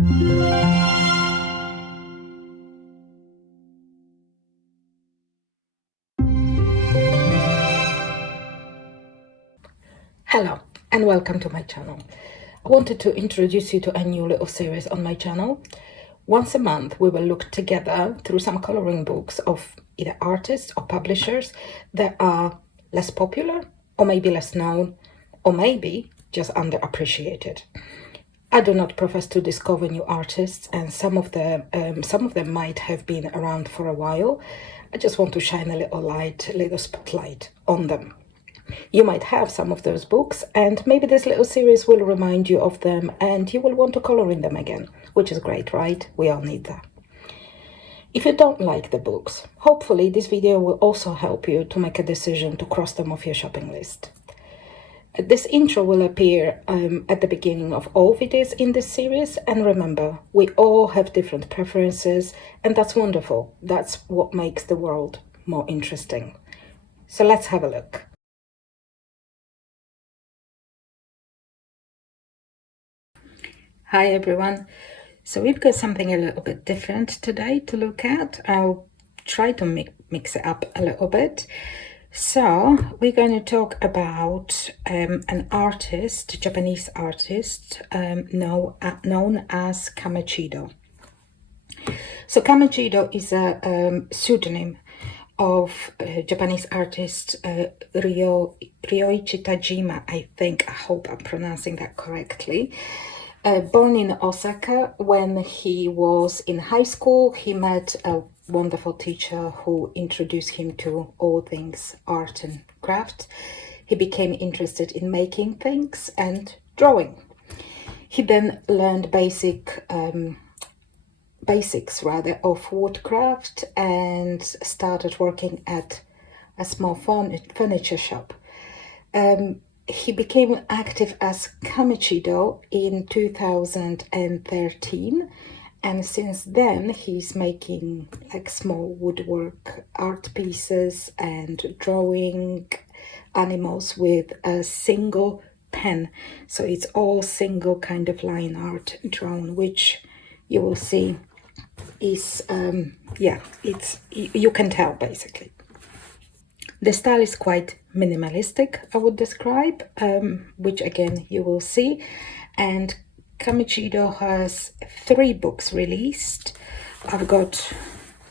Hello and welcome to my channel. I wanted to introduce you to a new little series on my channel. Once a month we will look together through some coloring books of either artists or publishers that are less popular or maybe less known or maybe just underappreciated. I do not profess to discover new artists, and some of them might have been around for a while. I just want to shine a little spotlight on them. You might have some of those books, and maybe this little series will remind you of them and you will want to color in them again, which is great, right? We all need that. If you don't like the books, hopefully this video will also help you to make a decision to cross them off your shopping list. This intro will appear at the beginning of all videos in this series, and remember, we all have different preferences, and that's wonderful. That's what makes the world more interesting. So let's have a look. Hi everyone. So we've got something a little bit different today to look at. I'll try to mix it up a little bit. So we're going to talk about an artist, Japanese artist, known as Kameichidou. So Kameichidou is a pseudonym of Japanese artist Ryouichi Tajima, I hope I'm pronouncing that correctly. Born in Osaka, when he was in high school, he met a wonderful teacher who introduced him to all things art and craft. He became interested in making things and drawing. He then learned basics of woodcraft and started working at a small furniture shop. He became active as Kameichidou in 2013, and since then he's making like small woodwork art pieces and drawing animals with a single pen. So it's all single kind of line art drawn, which you will see is you can tell basically. The style is quite minimalistic, I would describe, which again you will see. And Kameichidou has 3 books released. I've got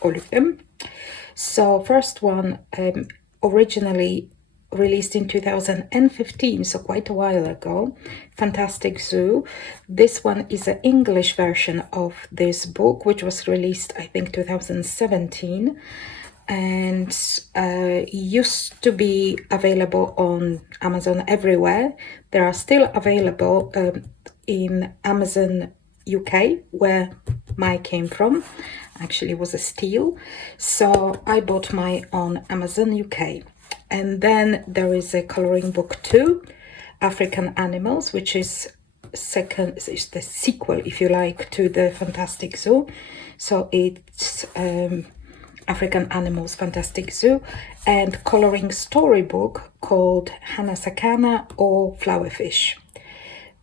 all of them. So first one, originally released in 2015, so quite a while ago, Fantastic Zoo. This one is an English version of this book, which was released, I think, 2017. And used to be available on Amazon everywhere. They are still available in Amazon UK, where mine came from. Actually, it was a steal. So I bought mine on Amazon UK. And then there is a coloring book 2, African Animals, which is the sequel, if you like, to the Fantastic Zoo. So it's African Animals Fantastic Zoo, and coloring storybook called Hanasakana or Flowerfish,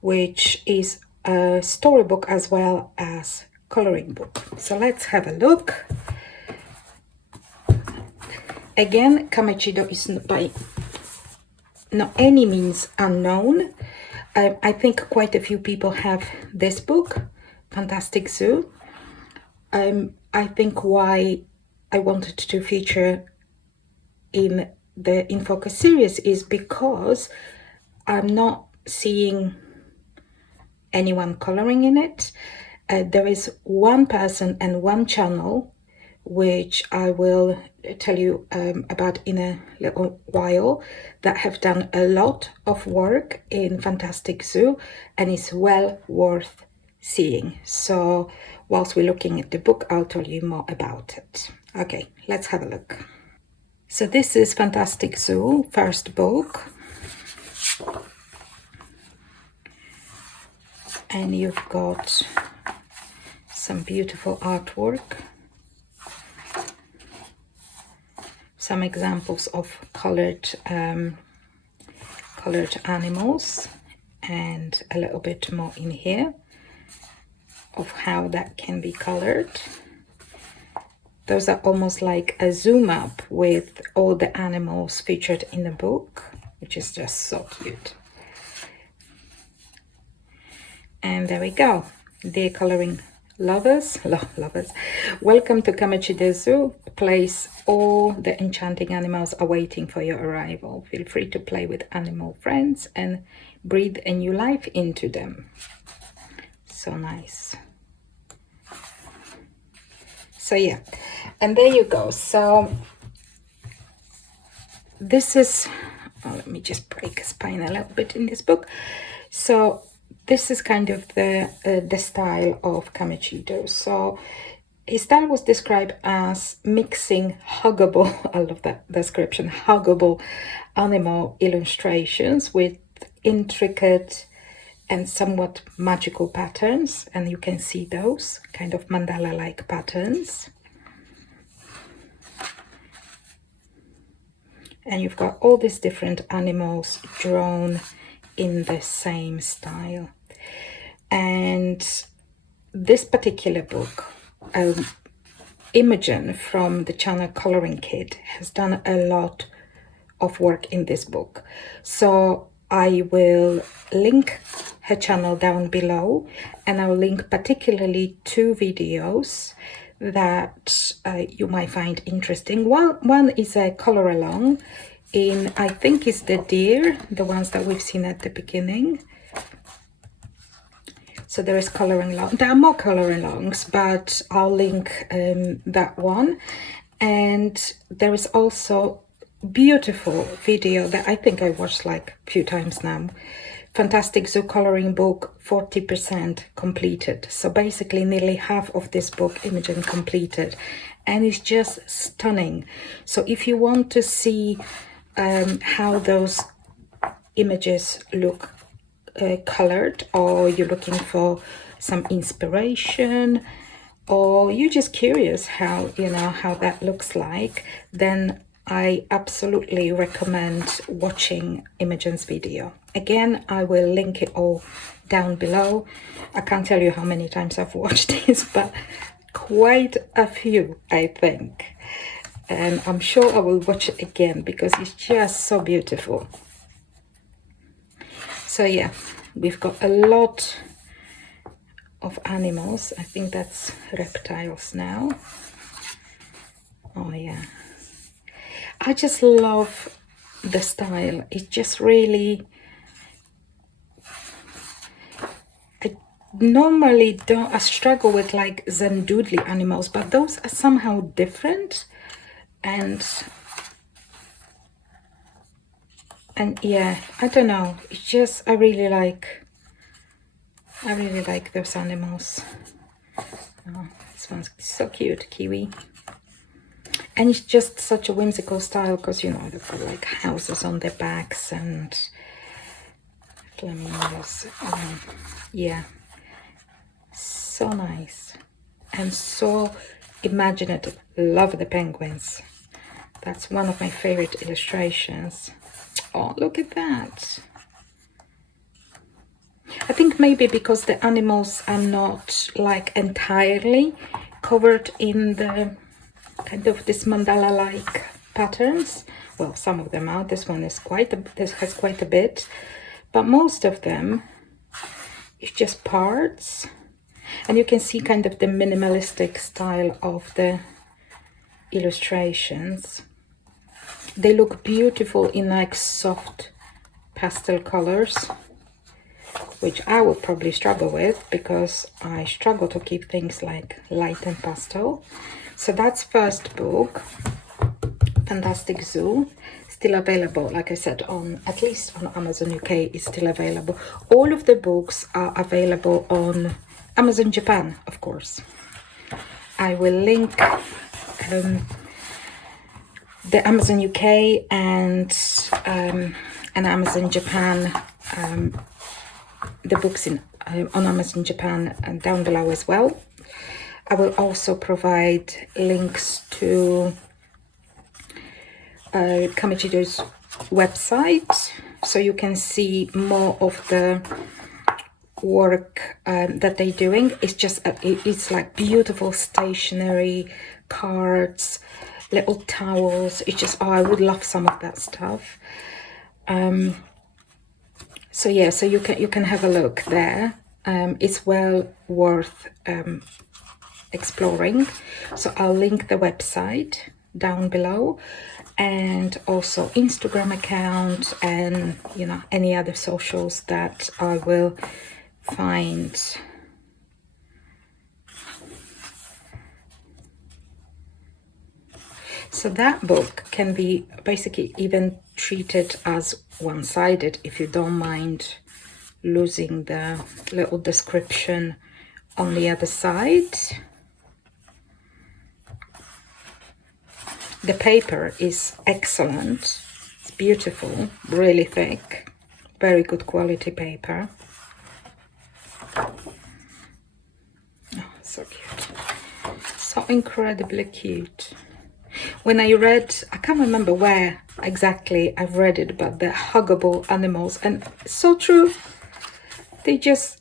which is a storybook as well as coloring book. So let's have a look. Again, Kameichidou is by no any means unknown. I think quite a few people have this book, Fantastic Zoo. I think why I wanted to feature in the In Focus series is because I'm not seeing anyone coloring in it. There is one person and one channel which I will tell you about in a little while, that have done a lot of work in Fantastic Zoo and is well worth seeing. So whilst we're looking at the book, I'll tell you more about it. Okay, let's have a look. So this is Fantastic Zoo, first book. And you've got some beautiful artwork. Some examples of colored animals, and a little bit more in here of how that can be colored. Those are almost like a zoom up with all the animals featured in the book, which is just so cute. And there we go. Dear coloring lovers, welcome to Kameichidou Zoo, a place all the enchanting animals are waiting for your arrival. Feel free to play with animal friends and breathe a new life into them. So nice. So yeah, and there you go. So this is, let me just break a spine a little bit in this book. So this is kind of the style of Kameichidou. So his style was described as mixing huggable, I love that description, huggable animal illustrations with intricate and somewhat magical patterns, and you can see those kind of mandala-like patterns. And you've got all these different animals drawn in the same style. And this particular book, Imogen from the channel Coloring Kid has done a lot of work in this book. So I will link her channel down below, and I'll link particularly 2 videos that you might find interesting. One is a color along in, I think it's the deer, the ones that we've seen at the beginning. So there is coloring along. There are more coloring alongs, but I'll link that one. And there is also beautiful video that I think I watched like a few times now. Fantastic Zoo coloring book, 40% completed. So basically nearly half of this book Imogen completed, and it's just stunning. So if you want to see how those images look colored, or you're looking for some inspiration, or you're just curious how, you know, how that looks like, then I absolutely recommend watching Imogen's video. Again, I will link it all down below. I can't tell you how many times I've watched this, but quite a few, I think. And I'm sure I will watch it again because it's just so beautiful. So yeah, we've got a lot of animals. I think that's reptiles now. Oh yeah. I just love the style. It just really, I normally don't, I struggle with like Zen doodly animals, but those are somehow different. And yeah, I don't know, it's just, I really like those animals. Oh, this one's so cute, kiwi. And it's just such a whimsical style because, you know, they've got like houses on their backs and flamingos. Yeah, so nice and so imaginative. Love the penguins. That's one of my favorite illustrations. Oh, look at that. I think maybe because the animals are not like entirely covered in the kind of this mandala-like patterns. Well, some of them are. This one is this has quite a bit, but most of them is just parts. And you can see kind of the minimalistic style of the illustrations. They look beautiful in like soft pastel colors, which I would probably struggle with because I struggle to keep things like light and pastel. So that's first book, Fantastic Zoo, still available, like I said, on at least on Amazon UK is still available. All of the books are available on Amazon Japan, of course. I will link the Amazon UK and Amazon Japan, the books on Amazon Japan and down below as well. I will also provide links to Kameichidou's website, so you can see more of the work that they're doing. It's just it's like beautiful stationery, cards, little towels. It's just, oh, I would love some of that stuff. So yeah, so you can have a look there. It's well worth exploring. So I'll link the website down below, and also Instagram account, and you know, any other socials that I will find. So that book can be basically even treated as one-sided if you don't mind losing the little description on the other side. The paper is excellent. It's beautiful, really thick, very good quality paper. Oh, so cute. So incredibly cute. When I read, I can't remember where exactly I've read it, but the huggable animals, and so true. They just,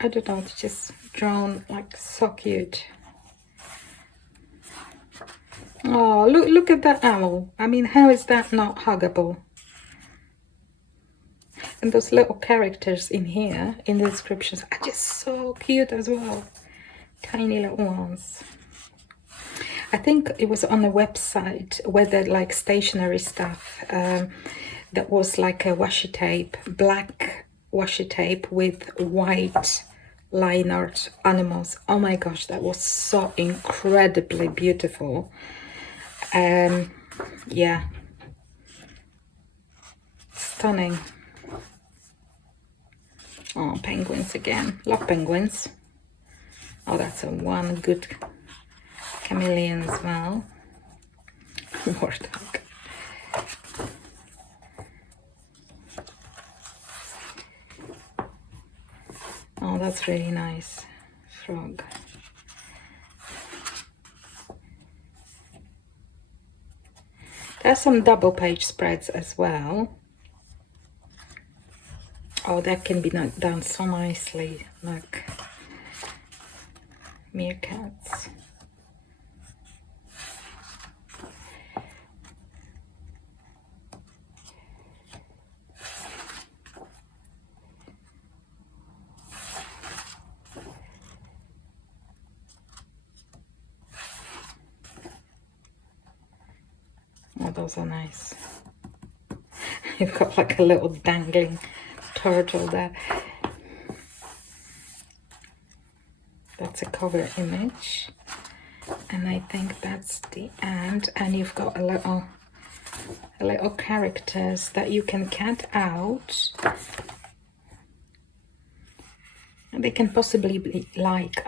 I don't know, they're just drawn like so cute. Oh, look at that owl. I mean, how is that not huggable? And those little characters in here, in the descriptions, are just so cute as well. Tiny little ones. I think it was on a website where they like stationery stuff. That was like a washi tape, black washi tape with white liner animals. Oh my gosh, that was so incredibly beautiful. Yeah, stunning. Oh, penguins again. Love penguins. Oh, that's a one good chameleon as well. Warthog. Oh, that's really nice. Frog. There's some double page spreads as well. Oh, that can be done so nicely. Look. Meerkats. Oh, those are nice. You've got like a little dangling turtle there. That's a cover image, and I think that's the end. And you've got a little characters that you can cut out, and they can possibly be like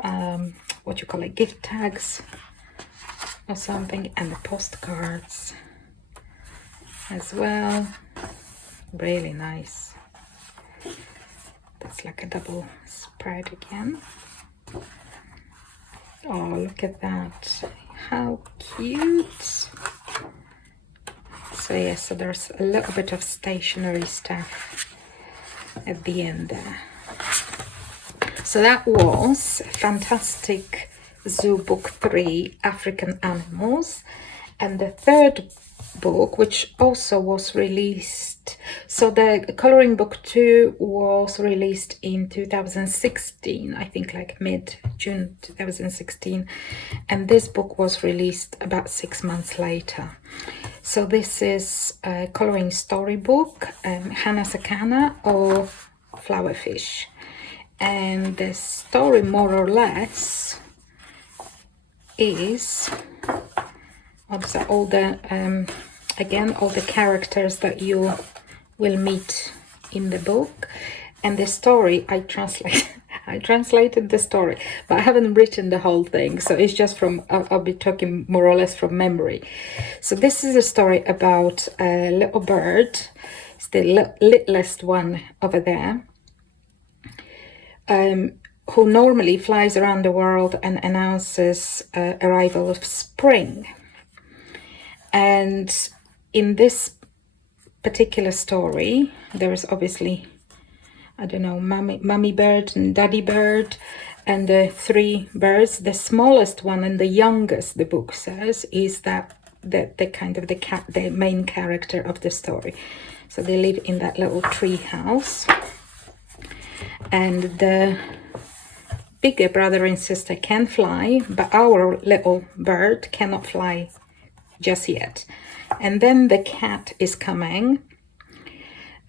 what you call it, gift tags or something, and the postcards as well. Really nice. That's like a double spread again. Oh, look at that. How cute. So yeah, so there's a little bit of stationery stuff at the end there. So that was Fantastic Zoo Book 3, African Animals. And the third book, which also was released, so the coloring book 2 was released in 2016, I think like mid-June 2016, and this book was released about 6 months later. So this is a coloring storybook, Hana Sakana or Flowerfish, and the story more or less is, also all the again, all the characters that you will meet in the book. And the story, I translated the story, but I haven't written the whole thing, so it's just from, I'll be talking more or less from memory. So this is a story about a little bird. It's the littlest one over there, who normally flies around the world and announces arrival of spring. And in this particular story, there is obviously I don't know, mommy bird and daddy bird, and the 3 birds. The smallest one and the youngest, the book says, is that the kind of the main character of the story. So they live in that little tree house, and the bigger brother and sister can fly, but our little bird cannot fly just yet. And then the cat is coming,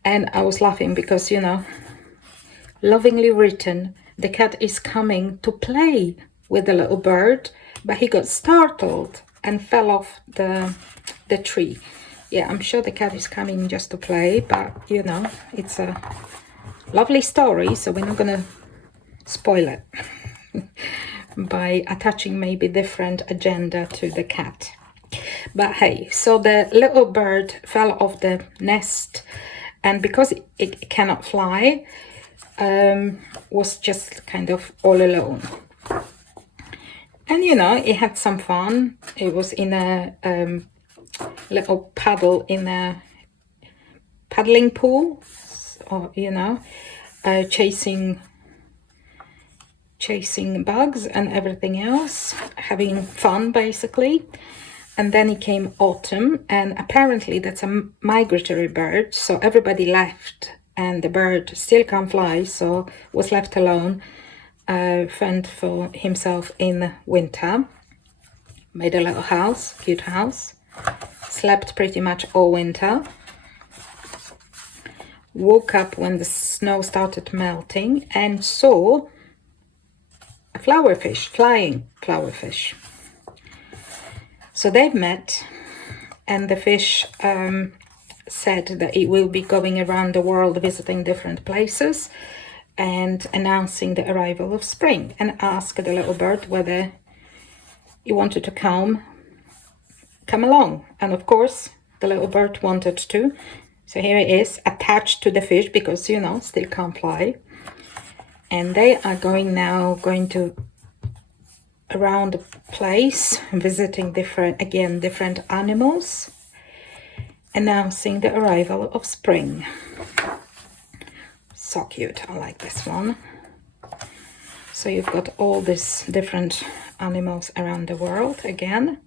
and I was laughing because, you know, lovingly written, the cat is coming to play with the little bird, but he got startled and fell off the tree. Yeah, I'm sure the cat is coming just to play, but you know, it's a lovely story, so we're not gonna spoil it by attaching maybe different agenda to the cat. But hey, so the little bird fell off the nest, and because it cannot fly, was just kind of all alone. And you know, it had some fun. It was in a little paddle in a paddling pool, or you know, chasing bugs and everything else, having fun basically. And then it came autumn, and apparently that's a migratory bird, so everybody left and the bird still can't fly, so was left alone, fend for himself in winter. Made a little house, cute house, slept pretty much all winter, woke up when the snow started melting and saw a flowerfish, flying flowerfish. So they've met, and the fish said that it will be going around the world visiting different places and announcing the arrival of spring, and asked the little bird whether he wanted to come along. And of course the little bird wanted to, so here it is attached to the fish because, you know, still can't fly. And they are going to around the place, visiting different animals, announcing the arrival of spring. So cute, I like this one. So you've got all these different animals around the world again.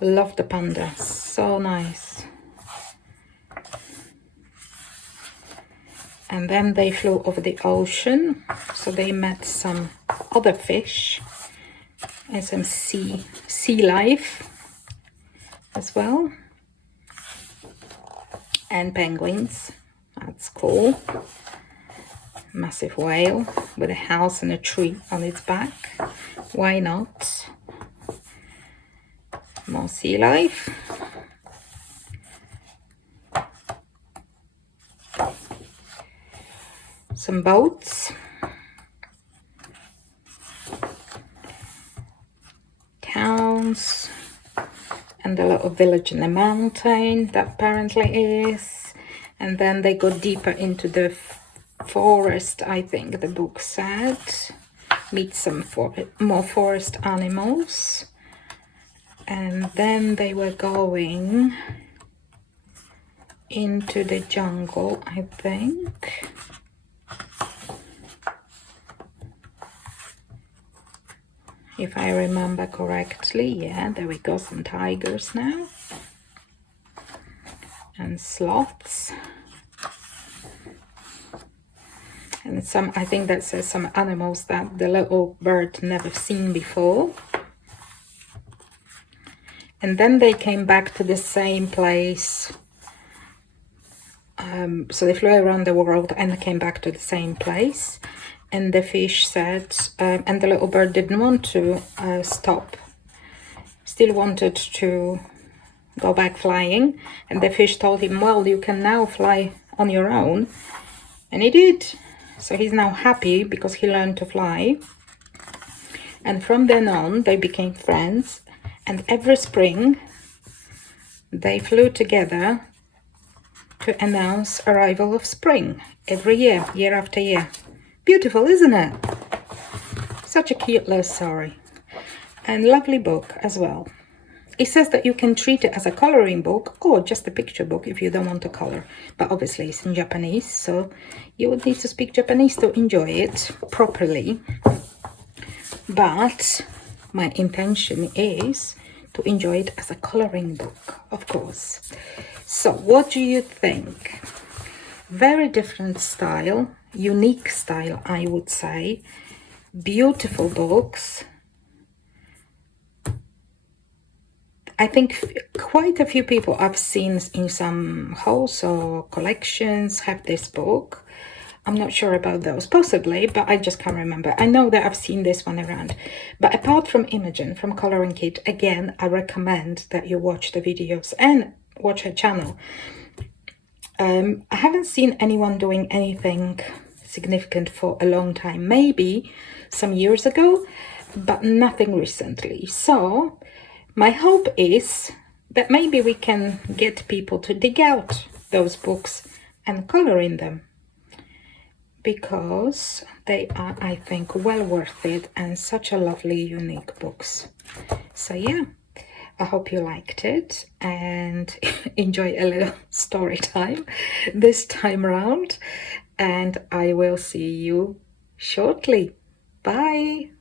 Love the panda, so nice. And then they flew over the ocean, so they met some other fish and some sea life as well, and penguins. That's cool. Massive whale with a house and a tree on its back. Why not? More sea life. Some boats. Towns. And a little village in the mountain that apparently is. And then they go deeper into the forest, I think the book said. Meet some more forest animals. And then they were going into the jungle, I think. If I remember correctly, yeah, there we go, some tigers now. And sloths. And some, I think that says some animals that the little bird never seen before. And then they came back to the same place. So they flew around the world and came back to the same place. And the fish said, and the little bird didn't want to stop. Still wanted to go back flying. And the fish told him, well, you can now fly on your own. And he did. So he's now happy because he learned to fly. And from then on, they became friends. And every spring, they flew together to announce arrival of spring. Every year, year after year. Beautiful, isn't it? Such a cute little story. And lovely book as well. it says that you can treat it as a coloring book or just a picture book if you don't want to color. But obviously it's in Japanese, so you would need to speak Japanese to enjoy it properly. But my intention is to enjoy it as a coloring book, of course. So what do you think? Very different style, unique style, I would say. Beautiful books. I think quite a few people I've seen in some hauls or collections have this book. I'm not sure about those, possibly, but I just can't remember. I know that I've seen this one around. But apart from Imogen, from Coloring Kit, again, I recommend that you watch the videos and watch her channel. I haven't seen anyone doing anything significant for a long time, maybe some years ago, but nothing recently. So my hope is that maybe we can get people to dig out those books and color in them, because they are, I think, well worth it and such a lovely, unique books. So yeah, I hope you liked it and enjoy a little story time this time around, and I will see you shortly. Bye.